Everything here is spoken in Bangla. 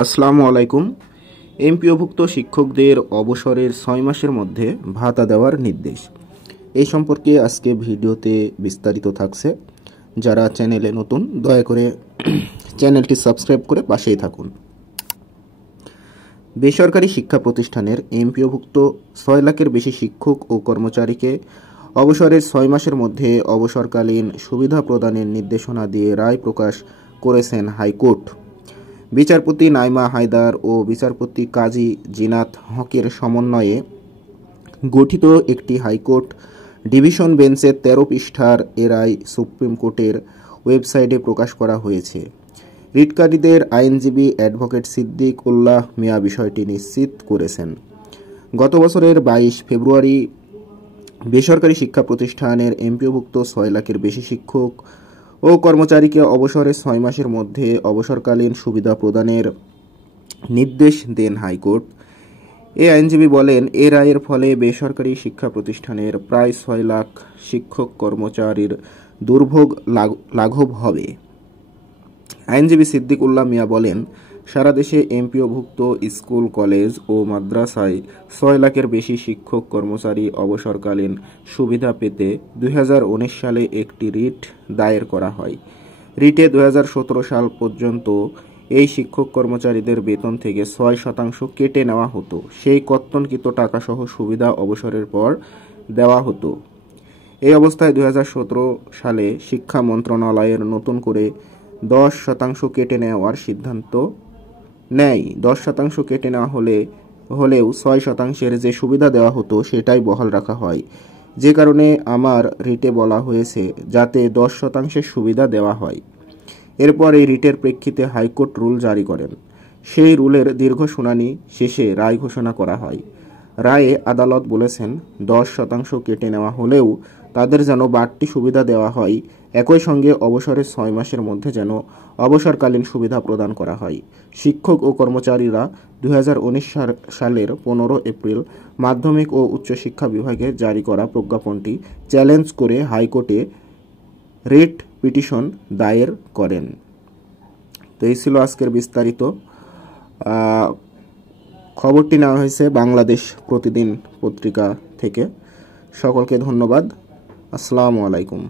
আসসালামু আলাইকুম। এমপিওভুক্ত শিক্ষকদের অবসরের 6 মাসের মধ্যে ভাতা দেওয়ার নির্দেশ, এই সম্পর্কে আজকে ভিডিওতে বিস্তারিত থাকছে। যারা চ্যানেলে নতুন দয়া করে চ্যানেলটি সাবস্ক্রাইব করে পাশেই থাকুন। বেসরকারি শিক্ষা প্রতিষ্ঠানের এমপিওভুক্ত 6 লাখের বেশি শিক্ষক ও কর্মচারীকে অবসরের 6 মাসের মধ্যে অবসরকালীন সুবিধা প্রদানের নির্দেশনা দিয়ে রায় প্রকাশ করেছেন হাইকোর্ট। বিচারপতি নাইমা হায়দার ও বিচারপতি কাজী জিনাত হকের সমন্বয়ে গঠিত একটি হাইকোর্ট ডিভিশন বেঞ্চের 13 পৃষ্ঠার এ রায় সুপ্রিম কোর্টের ওয়েবসাইটে প্রকাশ করা হয়েছে। রিটকারীদের আইনজীবী অ্যাডভোকেট সিদ্দিক উল্লাহ মিয়া বিষয়টি নিশ্চিত করেছেন। গত বছরের 22 ফেব্রুয়ারি বেসরকারি শিক্ষা প্রতিষ্ঠানের এমপিওভুক্ত 6 লাখের বেশি শিক্ষক ও কর্মচারীকে অবসরের 6 মাসের মধ্যে অবসরকালীন সুবিধা প্রদানের নির্দেশ দেন হাইকোর্ট। এ আইনজীবী বলেন, এ রায়ের ফলে বেসরকারি শিক্ষা প্রতিষ্ঠানের প্রায় 6 লাখ শিক্ষক কর্মচারীর দুর্ভোগ লাঘব হবে। আইনজীবী সিদ্দিক উল্লাহ মিয়া বলেন, সারা দেশে এমপিওভুক্ত স্কুল, কলেজ ও মাদ্রাসায় 6 লাখের বেশি শিক্ষক কর্মচারী অবসরকালীন সুবিধা পেতে 2019 সালে একটি রিট দায়ের করা হয়। রিটে 2017 সাল পর্যন্ত এই শিক্ষক কর্মচারীদের বেতন থেকে 6% কেটে নেওয়া হতো। সেই কর্তনকৃত টাকাসহ সুবিধা অবসরের পর দেওয়া হতো। এই অবস্থায় 2017 সালে শিক্ষা মন্ত্রণালয়ের নতুন করে 10% কেটে নেওয়ার সিদ্ধান্ত নেয়। 10% কেটে নেওয়া হলেও 6%-এর যে সুবিধা দেওয়া হতো সেটাই বহাল রাখা হয়। যে কারণে আমার রিটে বলা হয়েছে যাতে 10%-এর সুবিধা দেওয়া হয়। এরপর এই রিটের প্রেক্ষিতে হাইকোর্ট রুল জারি করেন। সেই রুলের দীর্ঘ শুনানি শেষে রায় ঘোষণা করা হয়। রায়ে আদালত বলেছেন, 10% কেটে নেওয়া হলেও তাদের যেন বাড়তি সুবিধা দেওয়া হয়। একই সঙ্গে অবসরের 6 মাসের মধ্যে যেন অবসরকালীন সুবিধা প্রদান করা হয়। শিক্ষক ও কর্মচারীরা 2019 সালের 15 এপ্রিল মাধ্যমিক ও উচ্চশিক্ষা বিভাগে জারি করা প্রজ্ঞাপনটি চ্যালেঞ্জ করে হাইকোর্টে রিট পিটিশন দায়ের করেন। তো এই ছিল আজকের বিস্তারিত। খবরটি নেওয়া হয়েছে বাংলাদেশ প্রতিদিন পত্রিকা থেকে। সকলকে ধন্যবাদ। আসসালামু আলাইকুম।